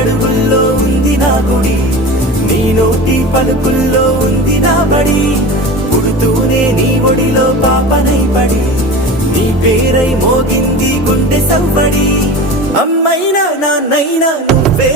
అడుగుల్లో ఉంది నా గుడి, నీ నోటి పలుకుల్లో ఉంది నా బడి. పుడుతూనే నీ ఒడిలో పాపనై పడి, నీ పేరై మోగింది గుండె సవ్వడి. అమ్మైనా నాన్నైనా నువ్వే.